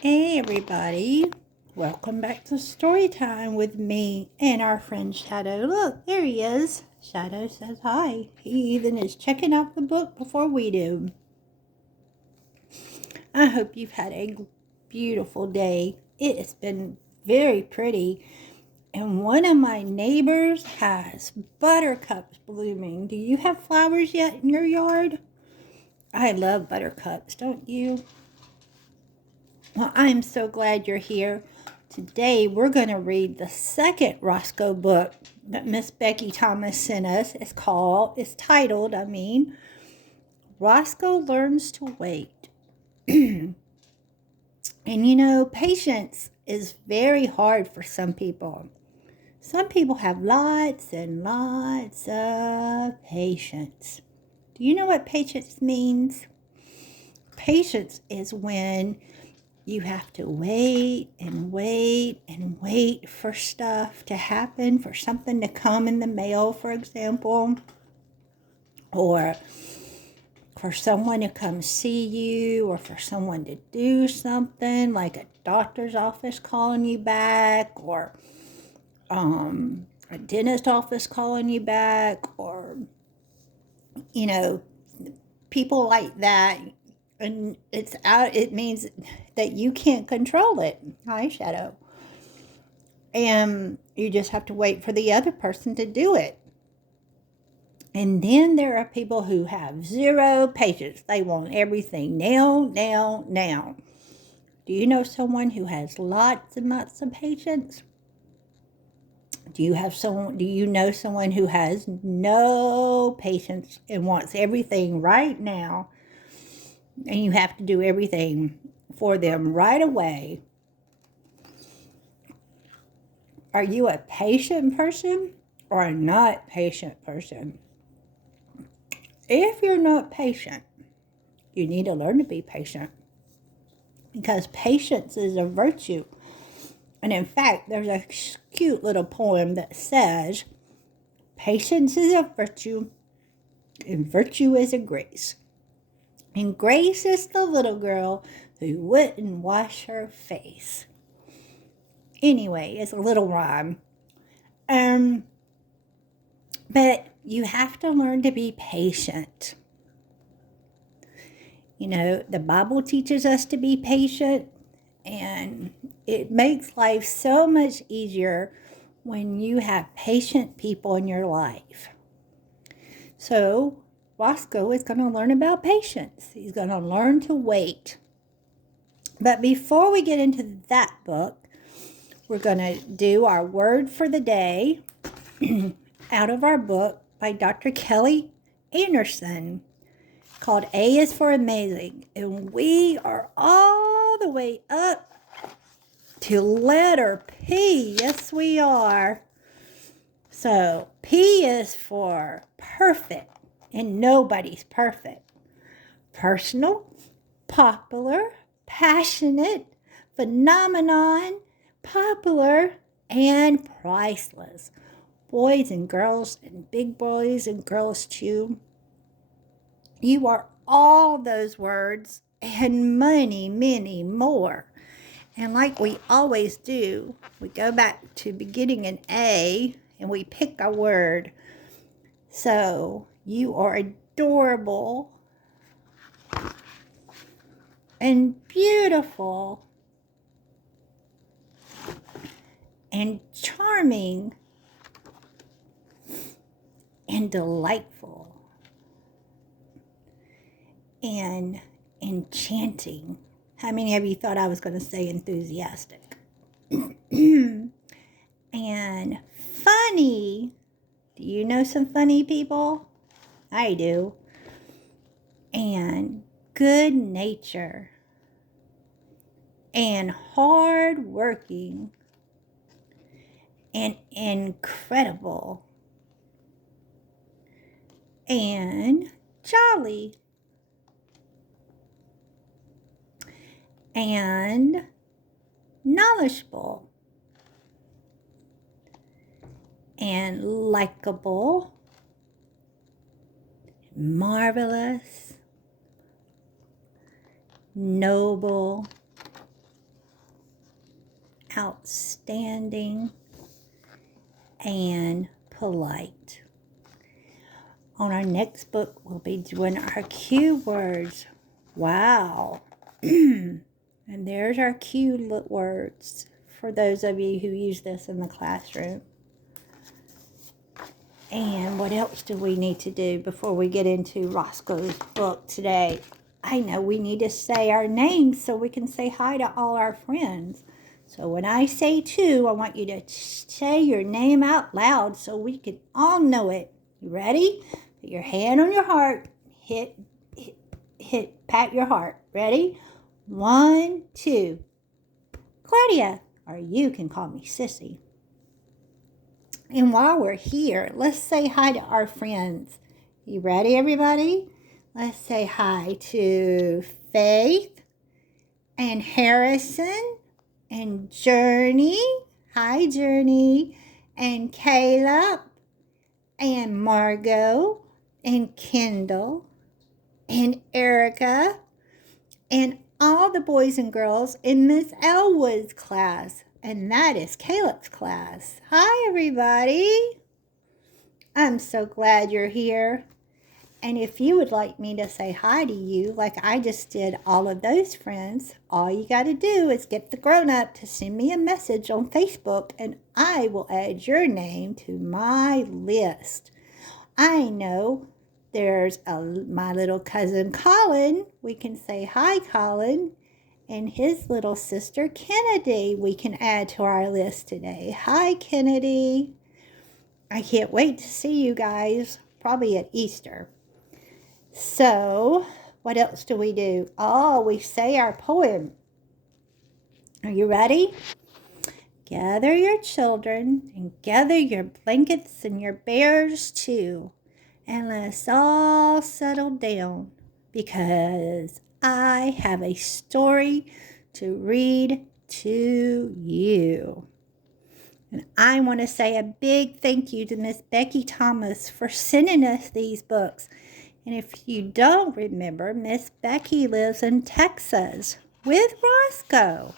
Hey everybody, welcome back to story time with me and our friend Shadow. Look, there he is. Shadow says hi. He even is checking out the book before we do. I hope you've had a beautiful day. It has been very pretty. And one of my neighbors has buttercups blooming. Do you have flowers yet in your yard? I love buttercups, don't you? Well, I'm so glad you're here. Today we're going to read the second Roscoe book that Miss Becky Thomas sent us. It's titled, Roscoe Learns to Wait. And patience is very hard for some people. Some people have lots and lots of patience. Do you know what patience means? Patience is when you have to wait and wait and wait for stuff to happen, for something to come in the mail, for example, or for someone to come see you, or for someone to do something, like a doctor's office calling you back, or a dentist office calling you back, or, people like that. And it means that you can't control it. Hi, Shadow. And you just have to wait for the other person to do it. And then there are people who have zero patience. They want everything now, now, now. Do you know someone who has lots and lots of patience? Do you know someone who has no patience and wants everything right now? And you have to do everything for them right away. Are you a patient person or a not patient person? If you're not patient, you need to learn to be patient, because patience is a virtue. And in fact, there's a cute little poem that says, patience is a virtue and virtue is a grace. And Grace is the little girl who wouldn't wash her face. Anyway, it's a little rhyme. But you have to learn to be patient. The Bible teaches us to be patient, and it makes life so much easier when you have patient people in your life. So, Roscoe is going to learn about patience. He's going to learn to wait. But before we get into that book, we're going to do our word for the day out of our book by Dr. Kelly Anderson, called A is for Amazing. And we are all the way up to letter P. Yes, we are. So P is for perfect, and nobody's perfect. Personal, popular, passionate, phenomenon, popular, and priceless. Boys and girls, and big boys and girls too. You are all those words and many, many more. And like we always do, we go back to beginning an A and we pick a word. So you are adorable and beautiful and charming and delightful and enchanting. How many of you thought I was going to say enthusiastic? And funny. Do you know some funny people? I do. And good nature. And hardworking. And incredible. And jolly. And knowledgeable. And likable. Marvelous. Noble. outstanding, and polite. On our next book, we'll be doing our cue words. Wow. And there's our cue words for those of you who use this in the classroom. And what else do we need to do before we get into Roscoe's book today? I know we need to say our names so we can say hi to all our friends. So when I say two, I want you to say your name out loud so we can all know it. You ready? Put your hand on your heart. Pat your heart. Ready? 1, 2. Claudia, or you can call me Sissy. And while we're here, let's say hi to our friends. You ready, everybody? Let's say hi to Faith and Harrison and Journey. Hi, Journey. And Caleb and Margot and Kendall and Erica and all the boys and girls in Miss Elwood's class. And that is Caleb's class. Hi, everybody. I'm so glad you're here. And if you would like me to say hi to you like I just did all of those friends, all you got to do is get the grown-up to send me a message on Facebook and I will add your name to my list. I know there's my little cousin Colin. We can say hi, Colin. And his little sister Kennedy we can add to our list today. Hi, Kennedy. I can't wait to see you guys, probably at Easter. So, what else do we do? Oh, we say our poem. Are you ready? Gather your children and gather your blankets and your bears too. And let's all settle down because I have a story to read to you. And I want to say a big thank you to Miss Becky Thomas for sending us these books. And if you don't remember, Miss Becky lives in Texas with Roscoe.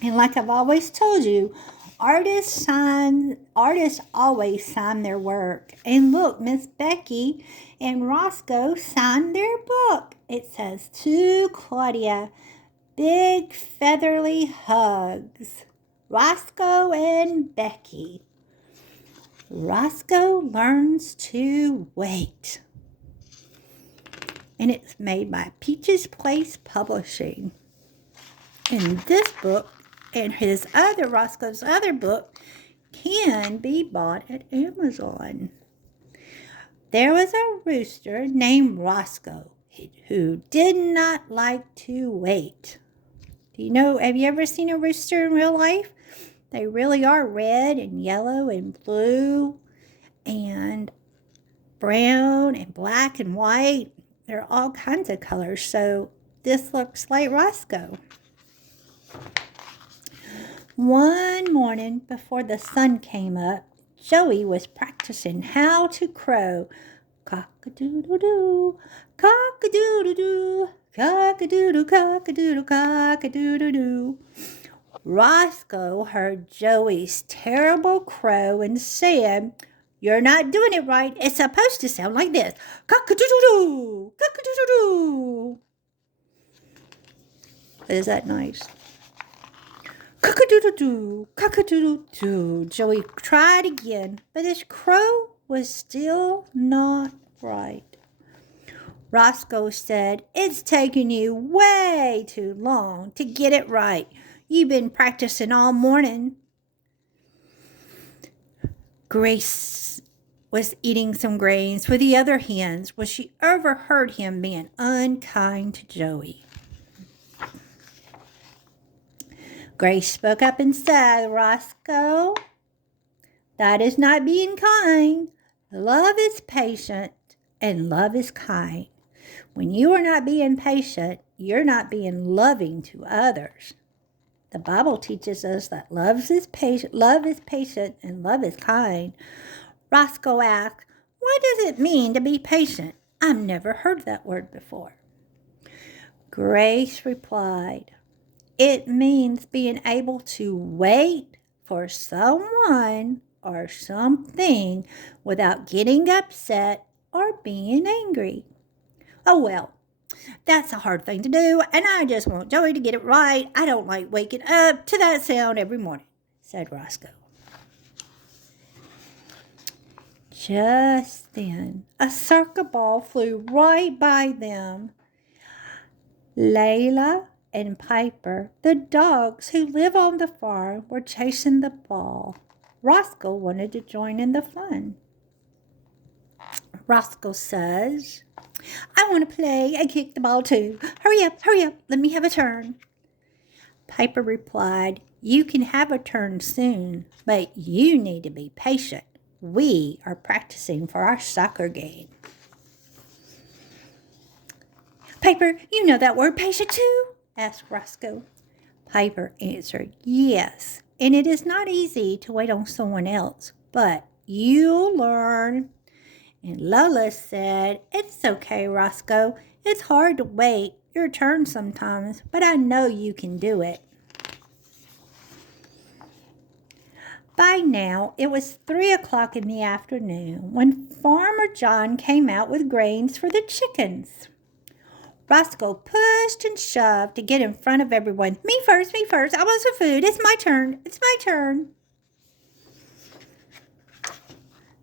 And like I've always told you, artists always sign their work. And look, Miss Becky and Roscoe signed their book. It says, "To Claudia, big featherly hugs. Roscoe and Becky." Roscoe learns to wait. And it's made by Peaches Place Publishing. And this book and Roscoe's other book can be bought at Amazon. There was a rooster named Roscoe who did not like to wait. Have you ever seen a rooster in real life? They really are red and yellow and blue and brown and black and white. They're all kinds of colors. So this looks like Roscoe. One morning before the sun came up, Joey was practicing how to crow. Cock-a-doodle-doo, cock-a-doodle-doo, cock-a-doodle, cock-a-doodle, cock-a-doodle-doo. Roscoe heard Joey's terrible crow and said, "You're not doing it right. It's supposed to sound like this. Cock-a-doodle-doo, cock-a-doodle-doo." Is that nice? Cock-a-doodle-doo, cock-a-doodle-doo. Joey tried again, but his crow was still not right. Roscoe said, "It's taken you way too long to get it right. You've been practicing all morning." Grace was eating some grains with the other hens when she overheard him being unkind to Joey. Grace spoke up and said, "Roscoe, that is not being kind. Love is patient and love is kind. When you are not being patient, you're not being loving to others. The Bible teaches us that love is patient, and love is kind." Roscoe asked, "What does it mean to be patient? I've never heard that word before." Grace replied, It means being able to wait for someone or something without getting upset or being angry. Oh, well, that's a hard thing to do, and I just want Joey to get it right. I don't like waking up to that sound every morning, said Roscoe. Just then, a soccer ball flew right by them. Layla and Piper, the dogs who live on the farm, were chasing the ball. Roscoe wanted to join in the fun. Roscoe says, I want to play and kick the ball too. Hurry up, let me have a turn. Piper replied, You can have a turn soon, but you need to be patient. We are practicing for our soccer game. Piper, you know that word patient too? Asked Roscoe. Piper answered, Yes, and it is not easy to wait on someone else, but you'll learn. And Lola said, It's okay, Roscoe. It's hard to wait your turn sometimes, but I know you can do it. By now, it was 3:00 in the afternoon when Farmer John came out with grains for the chickens. Roscoe pushed and shoved to get in front of everyone. Me first, I want some food. It's my turn.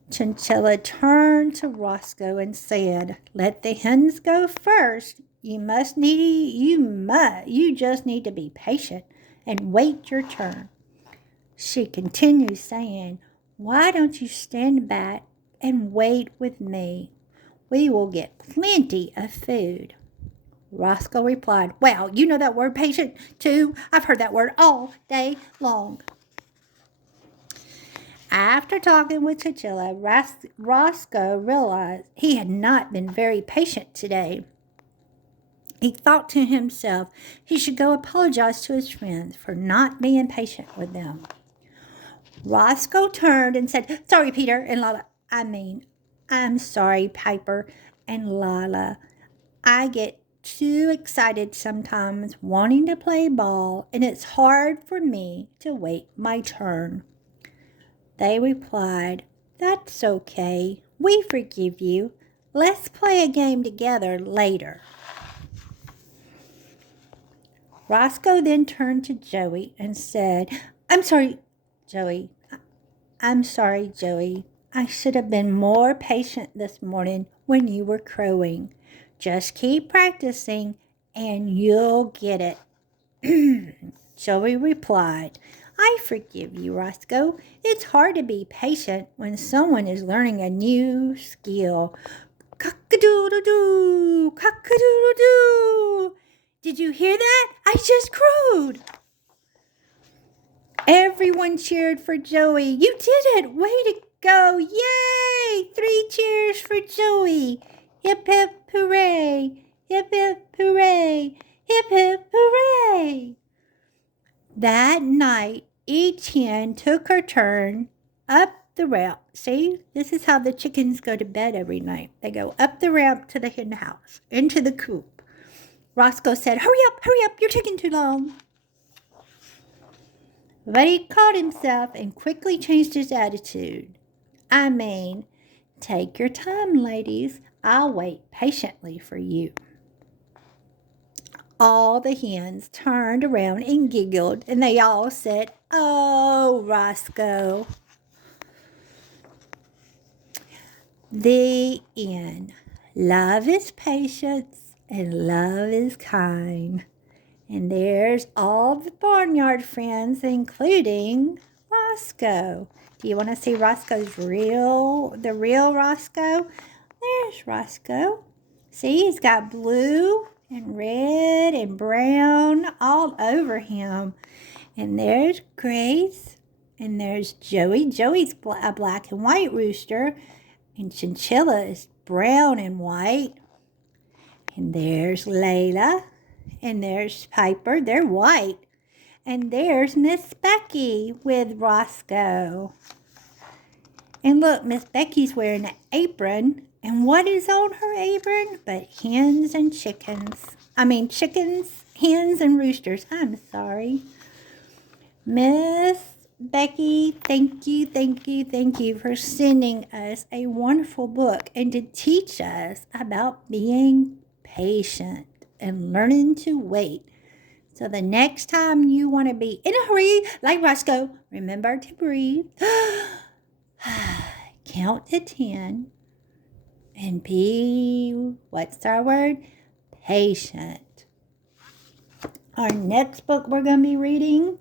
Chinchilla turned to Roscoe and said, Let the hens go first. You just need to be patient and wait your turn. She continued saying, Why don't you stand back and wait with me? We will get plenty of food. Roscoe replied, Well, you know that word patient too. I've heard that word all day long. After talking with Chinchilla, Roscoe realized he had not been very patient today. He thought to himself he should go apologize to his friends for not being patient with them. Roscoe turned and said, Sorry, Peter and Lala. I'm sorry, Piper and Lala. I get too excited sometimes wanting to play ball, and it's hard for me to wait my turn. They replied, That's okay. We forgive you. Let's play a game together later. Roscoe then turned to Joey and said, I'm sorry, Joey. I should have been more patient this morning when you were crowing. Just keep practicing and you'll get it. Joey replied, I forgive you, Roscoe. It's hard to be patient when someone is learning a new skill. Cock-a-doodle-doo, cock-a-doodle-doo. Did you hear that? I just crowed. Everyone cheered for Joey. You did it! Way to go! Yay! 3 cheers for Joey. Hip, hip, hooray! Hip, hip, hooray! Hip, hip, hooray! That night, each hen took her turn up the ramp. See, this is how the chickens go to bed every night. They go up the ramp to the hen house, into the coop. Roscoe said, hurry up, you're taking too long. But he caught himself and quickly changed his attitude. Take your time, ladies. I'll wait patiently for you. All the hens turned around and giggled, and they all said, Oh, Roscoe. The end. Love is patience, and love is kind. And there's all the barnyard friends, including Roscoe. Do you want to see the real Roscoe? There's Roscoe. See, he's got blue and red and brown all over him. And there's Grace. And there's Joey. Joey's a black and white rooster. And Chinchilla is brown and white. And there's Layla. And there's Piper. They're white. And there's Miss Becky with Roscoe. And look, Miss Becky's wearing an apron. And what is on her apron but hens and chickens? chickens, hens, and roosters. I'm sorry. Miss Becky, thank you for sending us a wonderful book and to teach us about being patient and learning to wait. So the next time you want to be in a hurry, like Roscoe, remember to breathe, count to 10, and be, what's our word? Patient. Our next book we're going to be reading,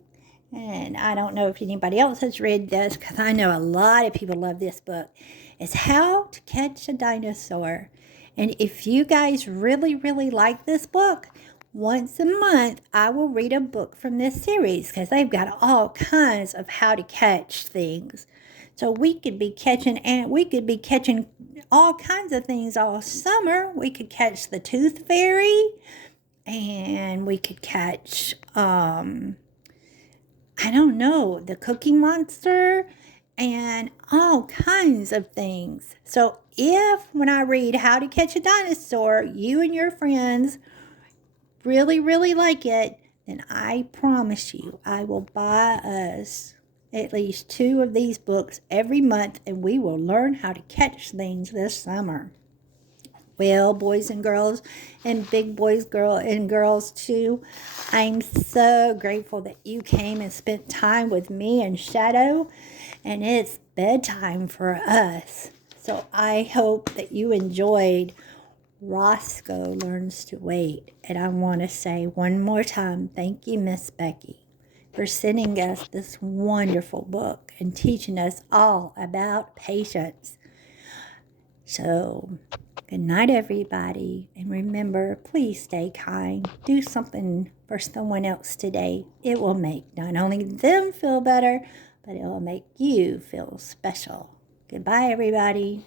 and I don't know if anybody else has read this because I know a lot of people love this book, is How to Catch a Dinosaur. And if you guys really, really like this book, once a month I will read a book from this series because they've got all kinds of how to catch things. So we could be catching all kinds of things all summer. We could catch the tooth fairy, and we could catch I don't know, the Cookie Monster, and all kinds of things. So if when I read How to Catch a Dinosaur, you and your friends really, really like it, then I promise you I will buy us at least 2 of these books every month, and we will learn how to catch things this summer. Well, boys and girls, and big boys, girls too, I'm so grateful that you came and spent time with me and Shadow, and it's bedtime for us. So I hope that you enjoyed Roscoe Learns to Wait. And I want to say one more time, thank you, Miss Becky, for sending us this wonderful book and teaching us all about patience. So, good night, everybody. And remember, please stay kind. Do something for someone else today. It will make not only them feel better, but it will make you feel special. Goodbye, everybody.